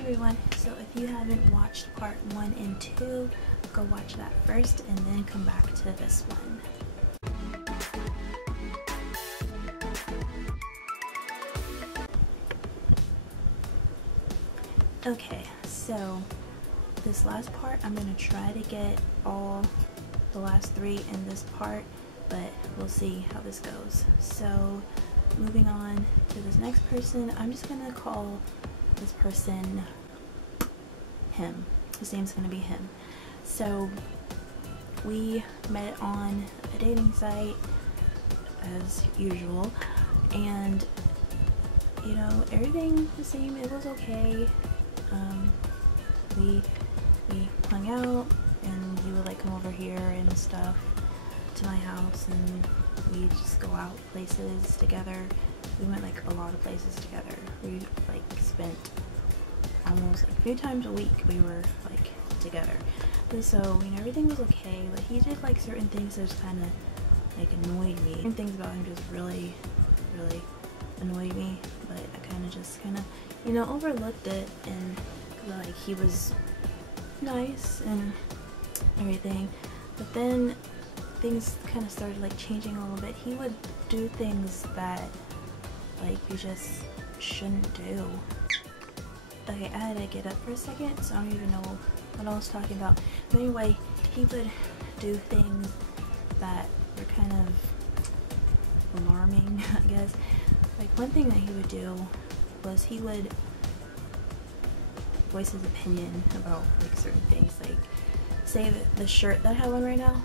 everyone, so if you haven't watched part 1 and 2, go watch that first and then come back to this one. Okay, so this last part I'm going to try to get all the last 3 in this part, but we'll see how this goes. So moving on to this next person, I'm just going to call this person him. His name's going to be him. So we met on a dating site as usual, and you know, everything the same. It was okay. We hung out, and he would like come over here and stuff to my house, and we just go out places together. We went like a lot of places together. We like spent almost like 3 times a week we were like together. And so, you know, everything was okay, but he did like certain things that just kind of like annoyed me. Certain things about him just really annoyed me, but I kind of you know, overlooked it, and like he was nice and everything, but then things kind of started like changing a little bit. He would do things that like you just shouldn't do. Okay, I had to get up for a second, so I don't even know what I was talking about. But anyway, he would do things that were kind of alarming, I guess. Like one thing that he would do was he would voice his opinion about like certain things. Like say that the shirt that I have on right now,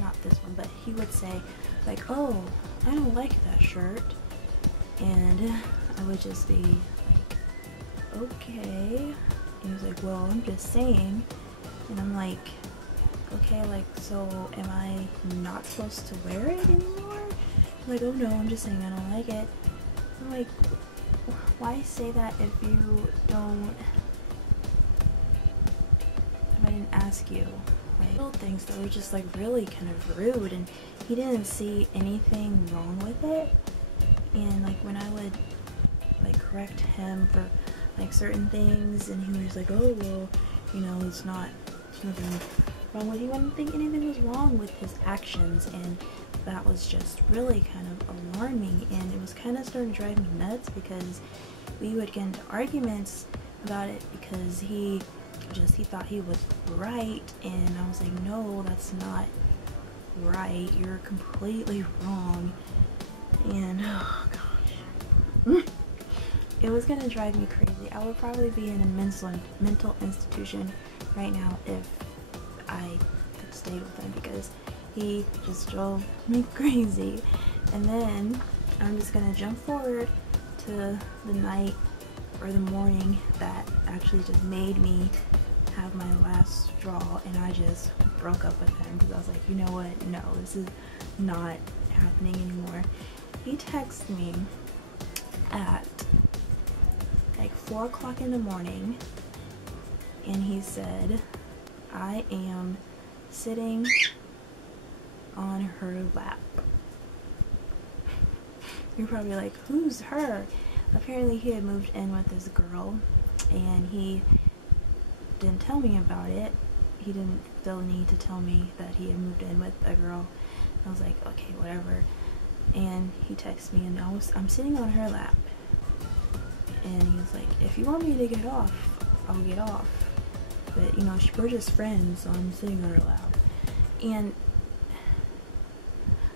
not this one, but he would say like, oh, I don't like that shirt, and I would just be like, okay. He was like, well, I'm just saying, and I'm like, okay, like, so am I not supposed to wear it anymore? Like, oh no, I'm just saying I don't like it. I'm like, why say that if you don't, if I didn't ask you? Like, little things that were just like really kind of rude, and he didn't see anything wrong with it. And like when I would like correct him for like certain things, and he was like, oh well, you know, there's nothing wrong with you. I didn't think anything was wrong with his actions, and that was just really kind of alarming, and it was kind of starting to drive me nuts because we would get into arguments about it because he thought he was right, and I was like, no, that's not right, you're completely wrong. And oh gosh, it was gonna drive me crazy. I would probably be in a mental institution right now if I could stay with him, because he just drove me crazy. And then I'm just gonna jump forward to the night or the morning that actually just made me have my last straw, and I just broke up with him because I was like, you know what, no, this is not happening anymore. He texted me at like 4 o'clock in the morning, and he said, I am sitting on her lap. You're probably like, who's her? Apparently he had moved in with this girl, and he didn't tell me about it. He didn't feel the need to tell me that he had moved in with a girl. I was like, okay, whatever. And he texted me, and I'm sitting on her lap, and he was like, if you want me to get off, I'll get off, but you know, we're just friends, so I'm sitting on her lap. And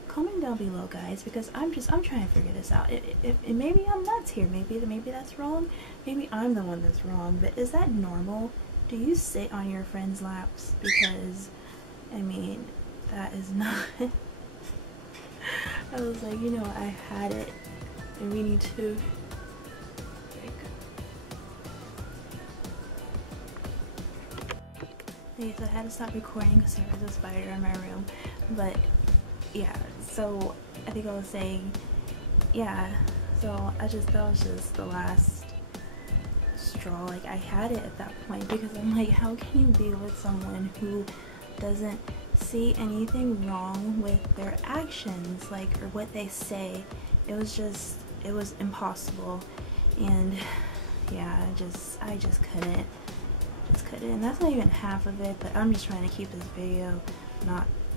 comment down below, guys, because I'm trying to figure this out. And maybe I'm nuts here, maybe that's wrong, maybe I'm the one that's wrong, but is that normal? Do you sit on your friends' laps? Because I mean, that is not I was like, you know, I had it, and we need to okay, so I had to stop recording because there was a spider in my room. But yeah, so I think I was saying, yeah, so that was just the last straw. Like, I had it at that point, because I'm like, how can you be with someone who doesn't see anything wrong with their actions, like, or what they say? It was impossible. And yeah, I just couldn't. And that's not even half of it, but I'm just trying to keep this video,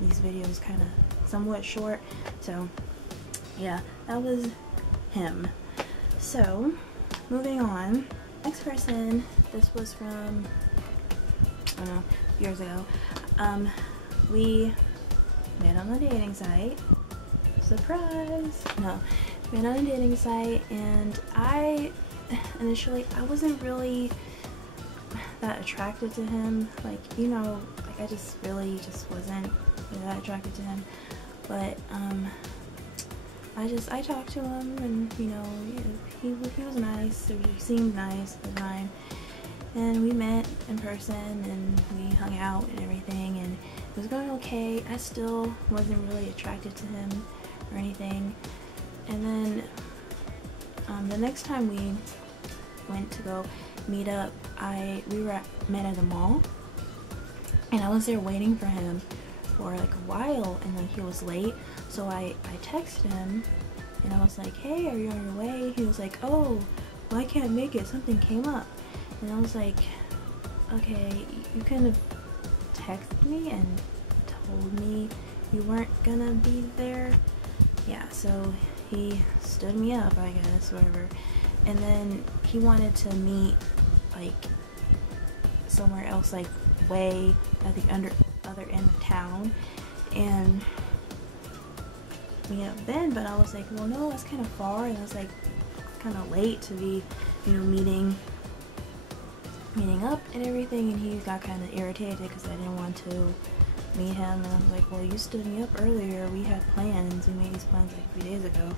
these videos kind of somewhat short. So yeah, that was him. So moving on, next person, this was from, I don't know, years ago. We met on a dating site. Surprise! No, we met on a dating site, and initially I wasn't really that attracted to him. Like, you know, like I just really wasn't that attracted to him. But I talked to him, and you know, he was nice. He seemed nice at the time, and we met in person and we hung out and everything, and it was going okay. I still wasn't really attracted to him or anything. And then the next time we went to go meet up, we met at the mall, and I was there waiting for him for like a while, and like he was late, so I texted him and I was like, hey, are you on your way? He was like, oh, well, I can't make it, something came up. And I was like, okay, you kind of texted me and told me you weren't gonna be there. Yeah, so he stood me up, I guess, whatever. And then he wanted to meet like somewhere else, like way at the other end of town, and meet up then. But I was like, well, no, that's kind of far, and I was like kind of late to be, you know, meeting up and everything. And he got kind of irritated because I didn't want to meet him, and I was like, well, you stood me up earlier, we had plans, we made these plans like a few days ago.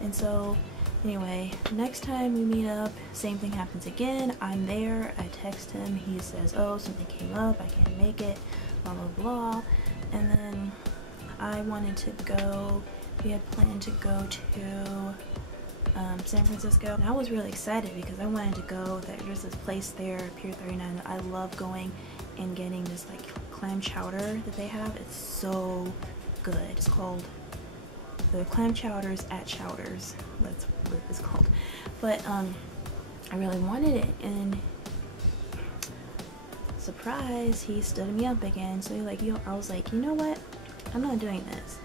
And so anyway, next time we meet up, same thing happens again. I'm there, I text him, he says, oh, something came up, I can't make it, blah blah blah. And then I wanted to go, we had planned to go to San Francisco, and I was really excited because I wanted to go. There's this place there, Pier 39, that I love going and getting this like clam chowder that they have. It's so good. It's called the Clam Chowders at Chowders. That's what it's called. But I really wanted it, and surprise, he stood me up again. So I was like, you know what? I'm not doing this.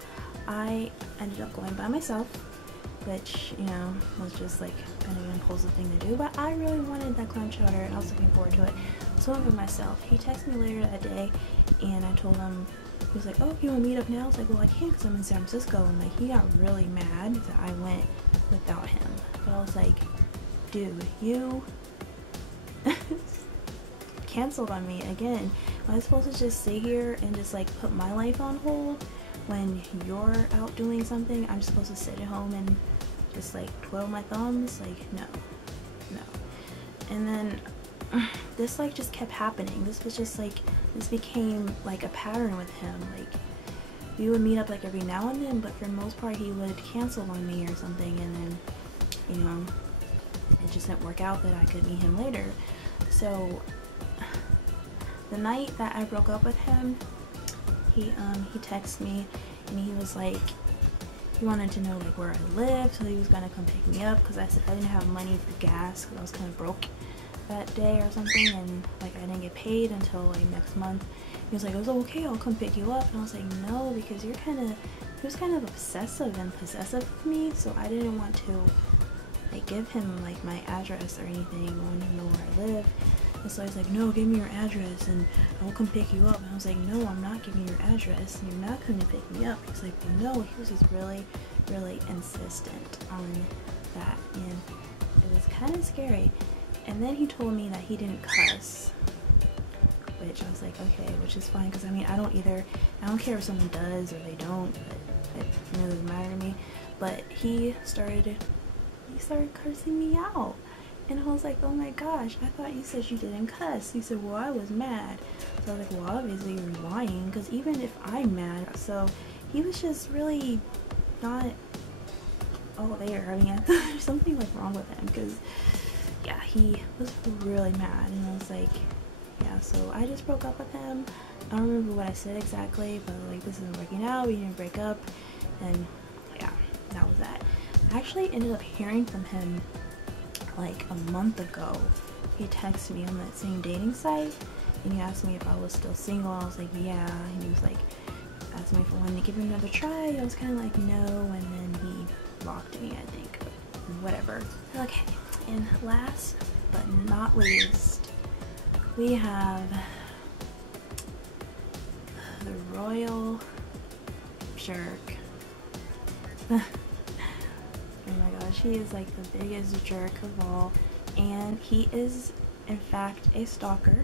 I ended up going by myself, which, you know, was just like kind of an impulsive thing to do, but I really wanted that clam chowder and I was looking forward to it. So I went by myself. He texted me later that day, and I told him, he was like, oh, you want to meet up now? I was like, well, I can't because I'm in San Francisco. And like, he got really mad that I went without him. But I was like, dude, you canceled on me again. Am I supposed to just sit here and just like put my life on hold when you're out doing something? I'm supposed to sit at home and just like twiddle my thumbs? Like, no. And then this like just kept happening. This was just like, this became like a pattern with him. Like, we would meet up like every now and then, but for the most part he would cancel on me or something, and then, you know, it just didn't work out that I could meet him later. So the night that I broke up with him, he texted me, and he was like, he wanted to know like where I lived, so he was gonna come pick me up, because I said I didn't have money for gas because I was kind of broke that day or something, and like I didn't get paid until like next month. He was like, it was okay, I'll come pick you up. And I was like, no, because he was kind of obsessive and possessive with me, so I didn't want to like give him like my address or anything. I wanted to know where I live. And so he's like, no, give me your address and I'll come pick you up. And I was like, no, I'm not giving you your address, and you're not coming to pick me up. He's like, well, no. He was just really insistent on that, and it was kind of scary. And then he told me that he didn't cuss, which I was like, okay, which is fine, because I mean, I don't care if someone does or they don't, but it really doesn't matter to me. But he started cursing me out, and I was like, oh my gosh, I thought you said you didn't cuss. He said, well, I was mad. So I was like, well, obviously you're lying, because even if I'm mad. So he was just really not all there. I mean, I thought there's something like wrong with him, because yeah, he was really mad, and I was like, yeah, so I just broke up with him. I don't remember what I said exactly, but like, this isn't working out, we didn't break up, and yeah, that was that. I actually ended up hearing from him like a month ago, he texted me on that same dating site, and he asked me if I was still single. I was like, yeah. And he was like, asked me if I wanted to give it another try. I was kind of like, no, and then he blocked me, I think. Whatever. Okay, and last but not least, we have the royal jerk. Oh my gosh, he is like the biggest jerk of all, and he is in fact a stalker.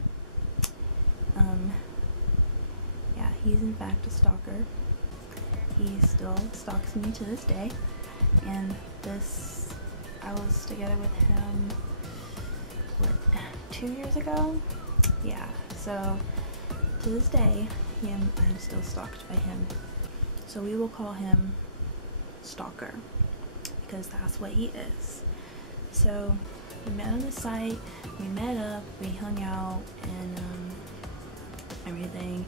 Yeah, he's in fact a stalker. He still stalks me to this day, and I was together with him, what, 2 years ago? Yeah, so to this day, I'm still stalked by him. So we will call him Stalker, because that's what he is. So we met on the site, we met up, we hung out, and everything.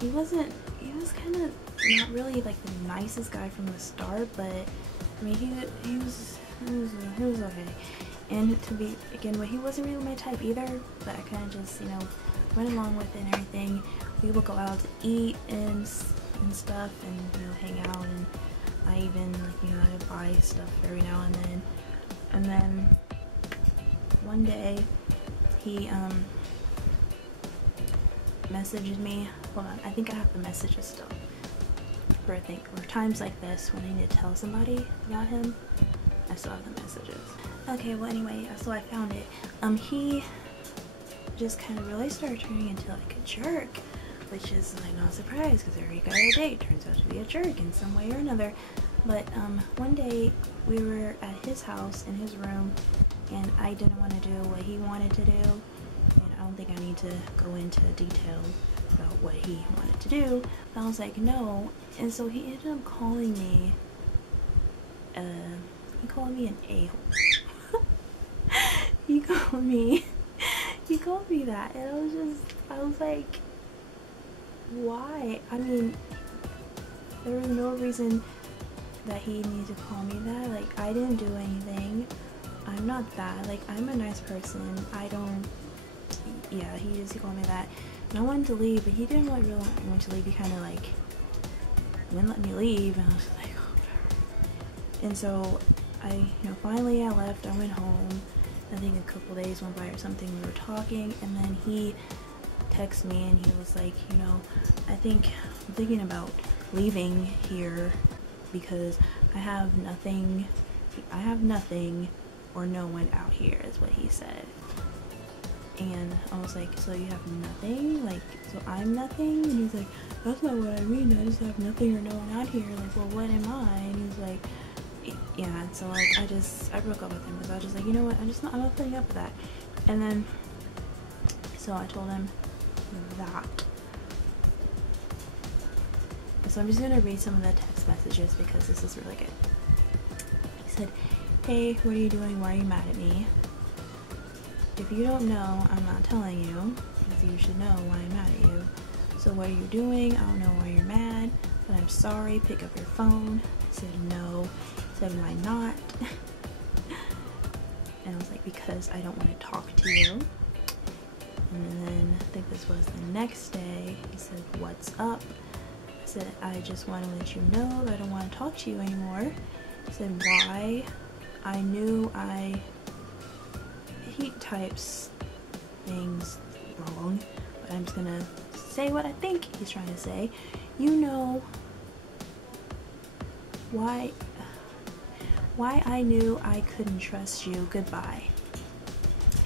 He was kind of not really like the nicest guy from the start, but I mean, he was okay. And to be, again, well, he wasn't really my type either, but I kind of just, went along with it and everything. We would go out to eat and stuff, and hang out, and I even I would buy stuff every now and then. And then one day he messaged me. Hold on, I think I have the messages still. For times like this when I need to tell somebody about him, I still have the messages. Okay, well anyway, so I found it. He just kind of really started turning into like a jerk, which is like not a surprise because every guy I date turns out to be a jerk in some way or another. But one day we were at his house in his room, and I didn't want to do what he wanted to do, and I don't think I need to go into detail about what he wanted to do. But I was like, no, and so he ended up calling me an a-hole. he called me that, and I was like, why? I mean, there was no reason that he needed to call me that. Like, I didn't do anything. I'm not that. Like, I'm a nice person. Yeah, he called me that. And I wanted to leave, but he didn't really want me to leave. He kind of like wouldn't let me leave, and I was like, oh, whatever. And so finally I left. I went home. I think a couple days went by or something. We were talking, and then he texted me, and he was like, I think I'm thinking about leaving here because I have nothing or no one out here, is what he said. And I was like, so you have nothing? Like, so I'm nothing? And he's like, that's not what I mean. I just have nothing or no one out here. Like, well, what am I? And he's like, yeah. And so like, I broke up with him because I was just like, you know what? I'm not putting up with that. And then, so I told him that. So I'm just gonna read some of the text messages because this is really good. He said, hey, what are you doing? Why are you mad at me? If you don't know, I'm not telling you, because you should know why I'm mad at you. So what are you doing? I don't know why you're mad, but I'm sorry. Pick up your phone. I said no. He said, why not? And I was like, because I don't want to talk to you. And then I think this was the next day. He said, what's up? I said, I just want to let you know that I don't want to talk to you anymore. He said, why? I knew he types things wrong, but I'm just gonna say what I think he's trying to say. Why I knew I couldn't trust you. Goodbye.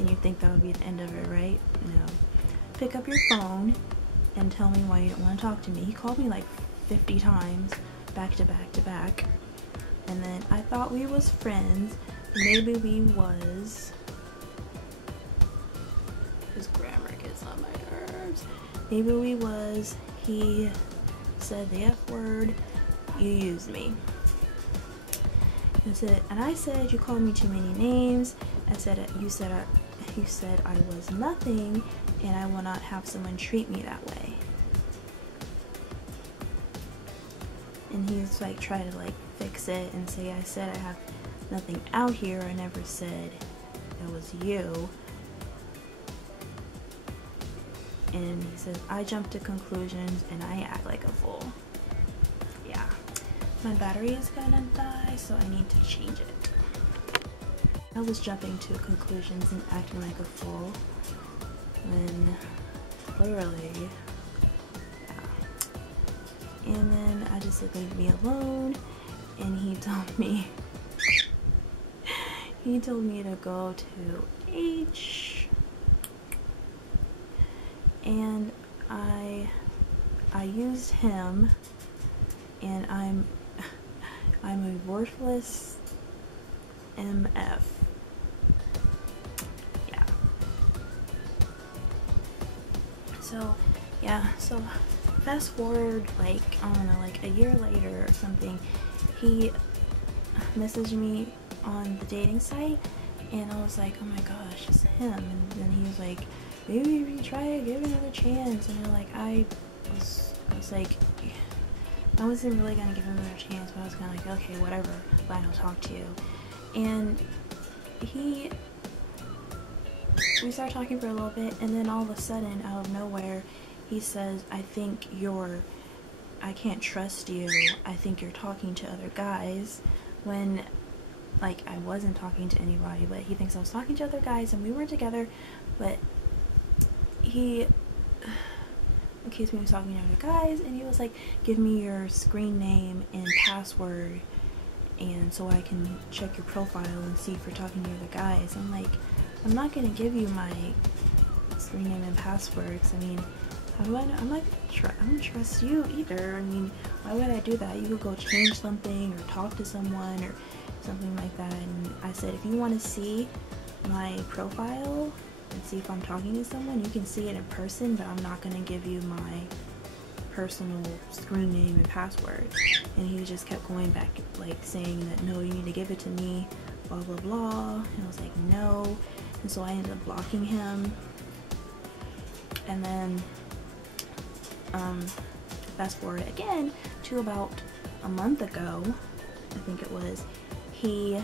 And you think that would be the end of it, right? No. Pick up your phone and tell me why you don't want to talk to me. He called me like 50 times, back to back to back. And then I thought we was friends. Maybe we was. His grammar gets on my nerves. Maybe we was. He said the F word. You used me. And I said you called me too many names. I said you said I was nothing, and I will not have someone treat me that way. And he's like trying to like fix it and say I said I have nothing out here. I never said that was you. And he says, I jump to conclusions and I act like a fool. Yeah. My battery is gonna die, so I need to change it. I was jumping to conclusions and acting like a fool when clearly, yeah. And then I just said, leave me alone, and he told me to go to H, and I used him, and I'm a worthless MF. Yeah. So, yeah, so fast forward, like, I don't know, like a year later or something, he messaged me on the dating site, and I was like, oh my gosh, it's him. And then he was like, maybe if you try it, give it another chance. And I was like, I wasn't really gonna give him another chance, but I was kind of like, okay, whatever, fine, I'll talk to you. And we started talking for a little bit, and then all of a sudden, out of nowhere, he says, I can't trust you, I think you're talking to other guys, when, like, I wasn't talking to anybody, but he thinks I was talking to other guys, and we were together, but he accused me of talking to other guys, and he was like, give me your screen name and password, and so I can check your profile and see if you're talking to other guys. I'm like, I'm not gonna give you my screen name and password, 'cause I mean, how do I know? I don't trust you either. I mean, why would I do that? You could go change something or talk to someone or something like that. And I said, if you want to see my profile and see if I'm talking to someone, you can see it in person, but I'm not gonna give you my personal screen name and password. And he just kept going back, like saying that, no, you need to give it to me, blah blah blah. And I was like, no. And so I ended up blocking him. And then fast forward again to about a month ago, I think it was, he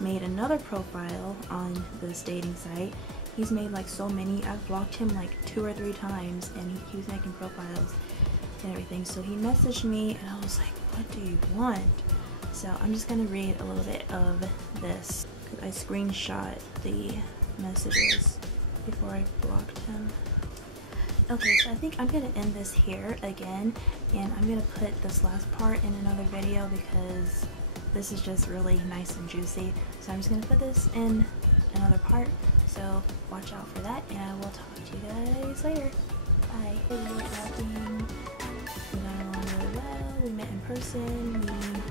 made another profile on this dating site. He's made like so many. I've blocked him like 2 or 3 times, and he keeps making profiles and everything. So he messaged me, and I was like, what do you want? So I'm just gonna read a little bit of this, because I screenshot the messages before I blocked him. Okay, so I think I'm gonna end this here again, and I'm gonna put this last part in another video because this is just really nice and juicy. So I'm just gonna put this in another part, so watch out for that, and I will talk to you guys later. Bye. We got along really well. We met in person. We